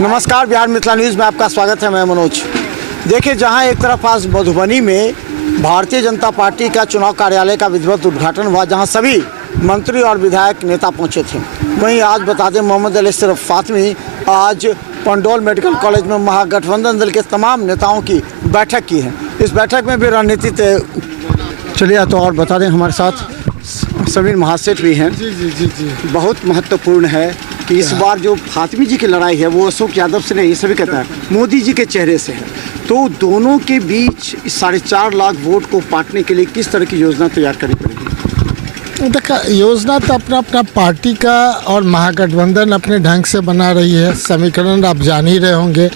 नमस्कार, बिहार मिथिला न्यूज़ में आपका स्वागत है। मैं मनोज। देखिए, जहां एक तरफ आज मधुबनी में भारतीय जनता पार्टी का चुनाव कार्यालय का विधिवत उद्घाटन हुआ, जहां सभी मंत्री और विधायक नेता पहुंचे थे, वहीं आज बता दें मोहम्मद अली सिर्फ फातमी आज पंडोल मेडिकल कॉलेज में महागठबंधन दल के तमाम नेताओं की बैठक की है। इस बैठक में भी रणनीति तय। चलिए तो और बता दें, हमारे साथ समीर महासेठ भी हैं। जी। बहुत महत्वपूर्ण है कि इस बार जो फातमी जी की लड़ाई है वो अशोक यादव से नहीं, ये सभी कहता है मोदी जी के चेहरे से है। तो दोनों के बीच 4.5 लाख वोट को पाटने के लिए किस तरह की योजना तैयार करनी पड़ेगी? देखा, योजना तो अपना अपना पार्टी का और महागठबंधन अपने ढंग से बना रही है। समीकरण आप जान ही रहे होंगे।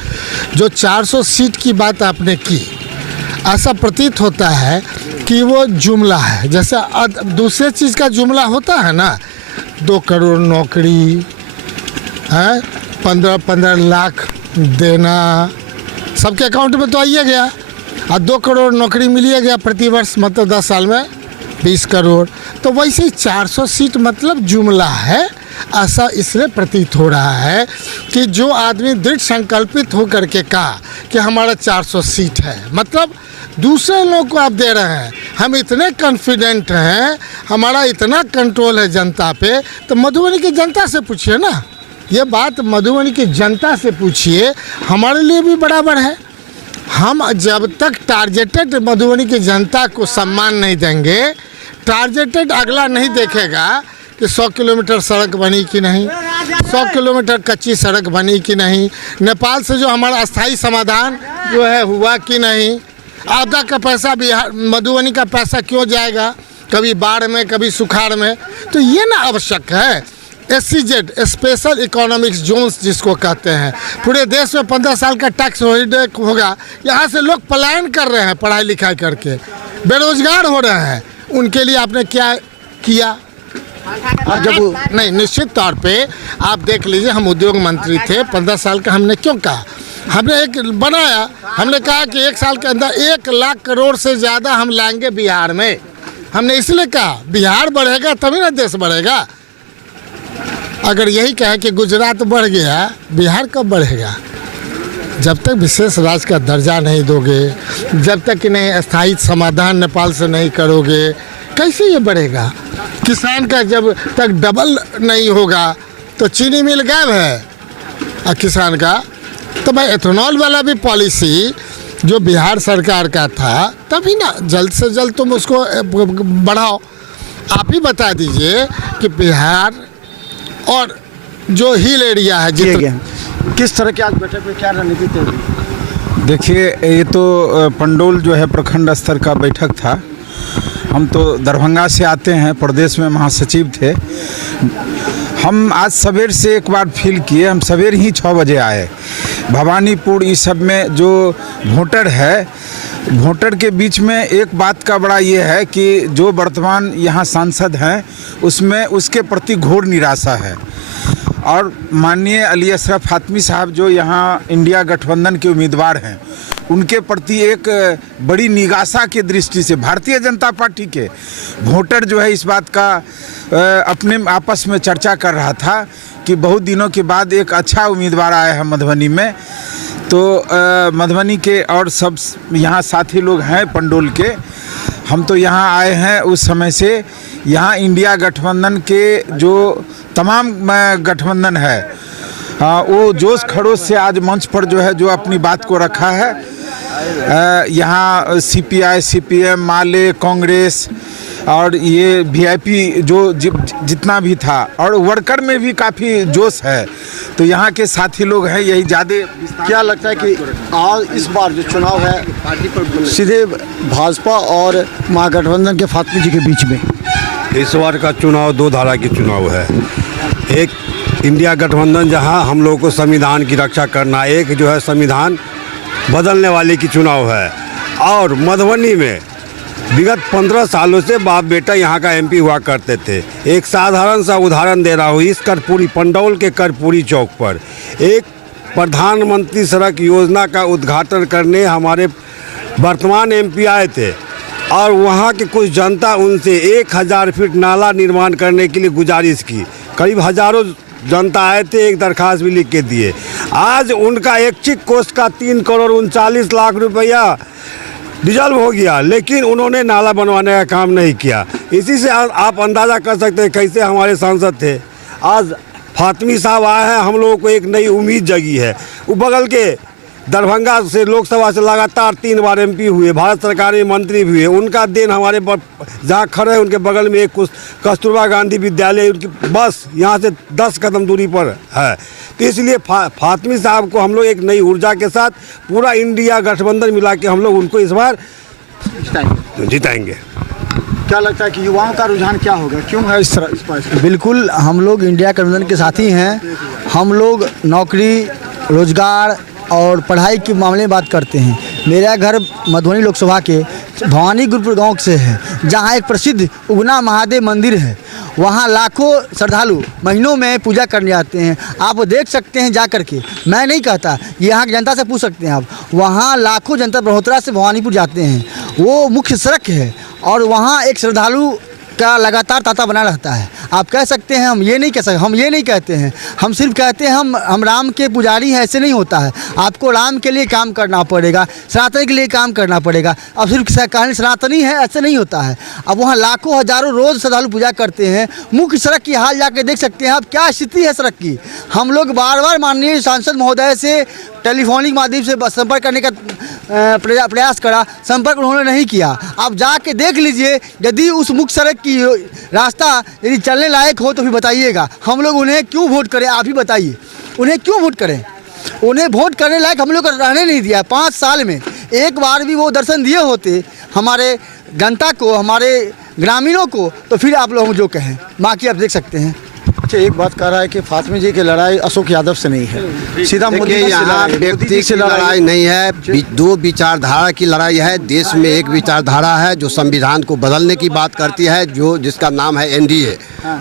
जो 400 सीट की बात आपने की, ऐसा प्रतीत होता है कि वो जुमला है। जैसे दूसरे चीज़ का जुमला होता है ना, 2 करोड़ नौकरी है, 15 लाख देना, सबके अकाउंट में तो आइए गया। और 2 करोड़ नौकरी मिलिए गया प्रतिवर्ष, मतलब 10 साल में 20 करोड़। तो वैसे ही 400 सीट मतलब जुमला है। ऐसा इसलिए प्रतीत हो रहा है कि जो आदमी दृढ़ संकल्पित होकर के कहा कि हमारा 400 सीट है, मतलब दूसरे लोगों को आप दे रहे हैं। हम इतने कॉन्फिडेंट हैं, हमारा इतना कंट्रोल है जनता पे। तो मधुबनी की जनता से पूछिए ना, ये बात मधुबनी की जनता से पूछिए, हमारे लिए भी बराबर है। हम जब तक टारगेटेड मधुबनी की जनता को सम्मान नहीं देंगे, टारगेटेड अगला नहीं देखेगा कि 100 किलोमीटर सड़क बनी कि नहीं, 100 किलोमीटर कच्ची सड़क बनी कि नहीं, नेपाल से जो हमारा अस्थाई समाधान जो है हुआ कि नहीं, आपदा का पैसा बिहार मधुबनी का पैसा क्यों जाएगा, कभी बाढ़ में कभी सुखाड़ में। तो ये ना आवश्यक है। SEZ स्पेशल इकोनॉमिक्स जोन्स जिसको कहते हैं, पूरे देश में 15 साल का टैक्स हॉलिडे होगा। यहाँ से लोग पलायन कर रहे हैं, पढ़ाई लिखाई करके बेरोजगार हो रहे हैं। उनके लिए आपने क्या किया? और जब नहीं, निश्चित तौर पे आप देख लीजिए, हम उद्योग मंत्री थे 15 साल का। हमने क्यों कहा? हमने एक बनाया, हमने कहा कि 1 साल के अंदर 1 लाख करोड़ से ज़्यादा हम लाएंगे बिहार में। हमने इसलिए कहा बिहार बढ़ेगा तभी ना देश बढ़ेगा। अगर यही कहें कि गुजरात बढ़ गया, बिहार कब बढ़ेगा? जब तक विशेष राज्य का दर्जा नहीं दोगे, जब तक कि नहीं अस्थायी समाधान नेपाल से नहीं करोगे, कैसे ये बढ़ेगा? किसान का जब तक डबल नहीं होगा तो चीनी मिल गायब है और किसान का। तो भाई एथेनॉल वाला भी पॉलिसी जो बिहार सरकार का था, तभी ना जल्द से जल्द तुम उसको बढ़ाओ। आप ही बता दीजिए कि बिहार और जो हिल एरिया है किस तरह की आज बैठक में क्या रणनीति तय हुई? देखिए, ये तो पंडोल जो है प्रखंड स्तर का बैठक था। हम तो दरभंगा से आते हैं, प्रदेश में महासचिव थे। हम आज सवेर से एक बार फील किए, हम सवेर ही 6 बजे आए। भवानीपुर इस सब में जो वोटर है, वोटर के बीच में एक बात का बड़ा ये है कि जो वर्तमान यहाँ सांसद हैं उसमें उसके प्रति घोर निराशा है। और माननीय अली अशरफ फातमी साहब जो यहाँ इंडिया गठबंधन के उम्मीदवार हैं, उनके प्रति एक बड़ी निराशा की दृष्टि से भारतीय जनता पार्टी के वोटर जो है इस बात का अपने आपस में चर्चा कर रहा था कि बहुत दिनों के बाद एक अच्छा उम्मीदवार आया है मधुबनी में। तो मधुबनी के और सब यहाँ साथी लोग हैं पंडोल के, हम तो यहाँ आए हैं उस समय से। यहाँ इंडिया गठबंधन के जो तमाम गठबंधन है, वो जोश खरोश से आज मंच पर जो है जो अपनी बात को रखा है। यहाँ CPI, CPM, माले, कांग्रेस और ये VIP जो जितना भी था, और वर्कर में भी काफ़ी जोश है। तो यहाँ के साथी लोग हैं, यही ज़्यादा। क्या लगता है कि आज इस बार जो चुनाव है सीधे भाजपा और महागठबंधन के फातमी जी के बीच में? इस बार का चुनाव 2 धारा की चुनाव है। एक इंडिया गठबंधन जहां हम लोगों को संविधान की रक्षा करना, एक जो है संविधान बदलने वाले की चुनाव है। और मधुबनी में विगत 15 सालों से बाप बेटा यहाँ का MP हुआ करते थे। एक साधारण सा उदाहरण दे रहा हूँ, इस कर्पूरी पंडौल के कर्पूरी चौक पर एक प्रधानमंत्री सड़क योजना का उद्घाटन करने हमारे वर्तमान MP आए थे और वहाँ की कुछ जनता उनसे 1000 फीट नाला निर्माण करने के लिए गुजारिश की। करीब हजारों जनता आए थे, एक दरखास्त भी लिख के दिए। आज उनका एक चेक कोस्ट का 3,39,00,000 रुपया डिजल्व हो गया, लेकिन उन्होंने नाला बनवाने का काम नहीं किया। इसी से आप अंदाज़ा कर सकते हैं कैसे हमारे सांसद थे। आज फातमी साहब आए हैं, हम लोगों को एक नई उम्मीद जगी है। वो बगल के दरभंगा से लोकसभा से लगातार 3 बार MP हुए, भारत सरकार में मंत्री भी हुए। उनका देन हमारे जहाँ खड़े हैं उनके बगल में एक कस्तूरबा गांधी विद्यालय, उनकी बस यहाँ से 10 कदम दूरी पर है। तो इसलिए फातमी साहब को हम लोग एक नई ऊर्जा के साथ पूरा इंडिया गठबंधन मिला के हम लोग उनको इस बार जिताएंगे। क्या लगता है कि युवाओं का रुझान क्या होगा, क्यों है इस तरह? बिल्कुल, हम लोग इंडिया गठबंधन के साथी हैं। हम लोग नौकरी, रोजगार और पढ़ाई के मामले में बात करते हैं। मेरा घर मधुबनी लोकसभा के भवानी गुरुपुर गांव से है, जहां एक प्रसिद्ध उगना महादेव मंदिर है। वहां लाखों श्रद्धालु महीनों में पूजा करने आते हैं। आप देख सकते हैं जा कर के, मैं नहीं कहता, यहाँ की जनता से पूछ सकते हैं आप। वहाँ लाखों जनता ब्रह्मोत्तरा से भवानीपुर जाते हैं। वो मुख्य सड़क है और वहाँ एक श्रद्धालु का लगातार तांता बना रहता है। आप कह सकते हैं, हम ये नहीं कह सकते, हम ये नहीं कहते हैं, हम सिर्फ कहते हैं हम राम के पुजारी हैं। ऐसे नहीं होता है। आपको राम के लिए काम करना पड़ेगा, सनातन के लिए काम करना पड़ेगा। अब सिर्फ कहानी सनातनी है ऐसे नहीं होता है। अब वहाँ लाखों हजारों रोज़ श्रद्धालु पूजा करते हैं। मुख्य सड़क की हाल जाकर देख सकते हैं आप, क्या स्थिति है सड़क की। हम लोग बार बार माननीय सांसद महोदय से टेलीफोनिक माध्यम से संपर्क करने का प्रयास करा, संपर्क उन्होंने नहीं किया। आप जाके देख लीजिए, यदि उस मुख्य सड़क की रास्ता यदि चलने लायक हो तो फिर बताइएगा। हम लोग उन्हें क्यों वोट करें, आप ही बताइए, उन्हें क्यों वोट करें? उन्हें वोट करने लायक हम लोग को रहने नहीं दिया। 5 साल में एक बार भी वो दर्शन दिए होते हमारे जनता को, हमारे ग्रामीणों को, तो फिर आप लोग जो कहें। बाकी आप देख सकते हैं। अच्छा, एक बात कह रहा है कि फातमी जी की लड़ाई अशोक यादव से नहीं है, सीधा मोदी देखिए, से यहाँ लड़ाई, व्यक्ति की लड़ाई नहीं है, दो विचारधारा की लड़ाई है। देश में एक विचारधारा है जो संविधान को बदलने की बात करती है, जो जिसका नाम है NDA,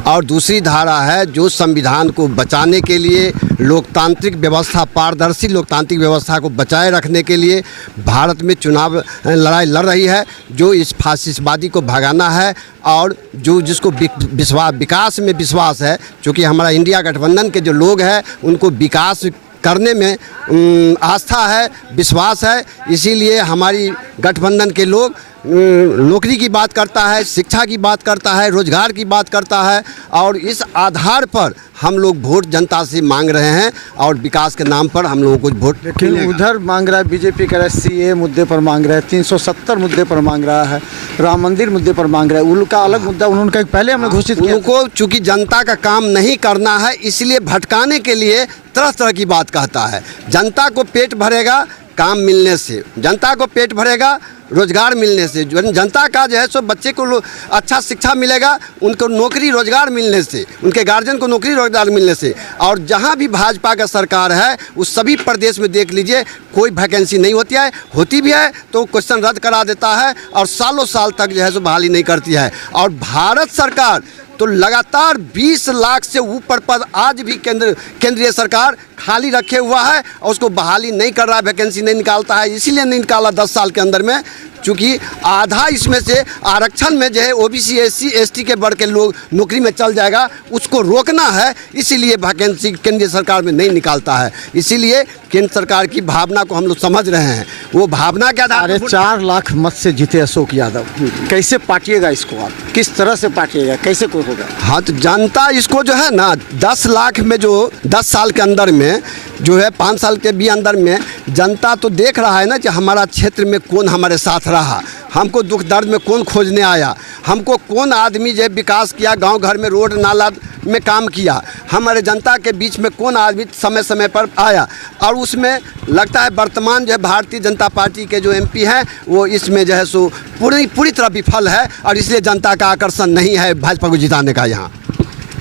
और दूसरी धारा है जो संविधान को बचाने के लिए, लोकतांत्रिक व्यवस्था, पारदर्शी लोकतांत्रिक व्यवस्था को बचाए रखने के लिए भारत में चुनाव लड़ाई लड़ रही है, जो इस फासिस्टवादी को भगाना है और जो जिसको विकास में विश्वास है। क्योंकि हमारा इंडिया गठबंधन के जो लोग हैं उनको विकास करने में आस्था है, विश्वास है। इसीलिए हमारी गठबंधन के लोग नौकरी की बात करता है, शिक्षा की बात करता है, रोजगार की बात करता है, और इस आधार पर हम लोग वोट जनता से मांग रहे हैं और विकास के नाम पर हम लोगों को वोट। लेकिन उधर मांग रहा है बीजेपी कह रहा है, CA मुद्दे पर मांग रहा है, 370 मुद्दे पर मांग रहा है, राम मंदिर मुद्दे पर मांग रहा है। उनका अलग मुद्दा उन्होंने कहा पहले हमने घोषित किया। उनको चूंकि जनता का काम नहीं करना है, इसलिए भटकाने के लिए तरह तरह की बात कहता है। जनता को पेट भरेगा काम मिलने से, जनता को पेट भरेगा रोजगार मिलने से, जनता का जो है सो बच्चे को अच्छा शिक्षा मिलेगा, उनको नौकरी रोजगार मिलने से, उनके गार्जियन को नौकरी रोजगार मिलने से। और जहां भी भाजपा का सरकार है उस सभी प्रदेश में देख लीजिए कोई वैकेंसी नहीं होती है, होती भी है तो क्वेश्चन रद्द करा देता है और सालों साल तक जो है सो बहाली नहीं करती है। और भारत सरकार तो लगातार 20 लाख से ऊपर पद आज भी केंद्रीय सरकार खाली रखे हुआ है और उसको बहाली नहीं कर रहा है, वैकेंसी नहीं निकालता है। इसीलिए नहीं निकाला 10 साल के अंदर में, चूँकि आधा इसमें से आरक्षण में जो है OBC SC ST के वर्ग के लोग नौकरी में चल जाएगा, उसको रोकना है। इसीलिए वैकेंसी केंद्रीय सरकार में नहीं निकालता है। इसीलिए केंद्र सरकार की भावना को हम लोग समझ रहे हैं, वो भावना के आधार पर 4 लाख मत से जीते अशोक यादव। कैसे पाटिएगा इसको, आप किस तरह से पाटिएगा, कैसे कोई होगा? हाँ, तो जनता इसको जो है ना 10 लाख में जो 10 साल के अंदर में जो है 5 साल के भी अंदर में जनता तो देख रहा है ना कि हमारा क्षेत्र में कौन हमारे साथ रहा, हमको दुख दर्द में कौन खोजने आया, हमको कौन आदमी जो है विकास किया, गांव घर में रोड नाला में काम किया, हमारे जनता के बीच में कौन आदमी समय समय पर आया। और उसमें लगता है वर्तमान जो है भारतीय जनता पार्टी के जो MP हैं वो इसमें जो है सो पूरी तरह विफल है और इसलिए जनता का आकर्षण नहीं है भाजपा को जिताने का यहाँ।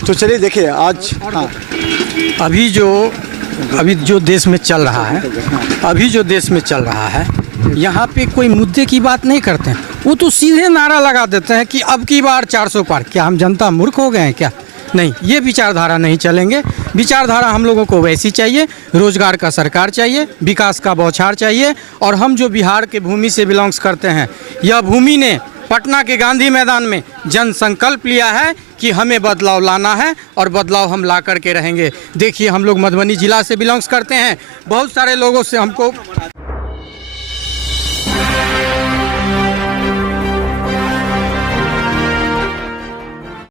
तो चलिए देखिए आज अभी जो देश में चल रहा है, यहाँ पे कोई मुद्दे की बात नहीं करते हैं। वो तो सीधे नारा लगा देते हैं कि अब की बार 400 पार। क्या हम जनता मूर्ख हो गए हैं क्या? नहीं, ये विचारधारा नहीं चलेंगे। विचारधारा हम लोगों को वैसी चाहिए, रोजगार का सरकार चाहिए, विकास का बौछार चाहिए। और हम जो बिहार के भूमि से बिलोंग्स करते हैं, यह भूमि ने पटना के गांधी मैदान में जन संकल्प लिया है कि हमें बदलाव लाना है और बदलाव हम ला करके रहेंगे। देखिए, हम लोग मधुबनी ज़िला से बिलोंग्स करते हैं। बहुत सारे लोगों से हमको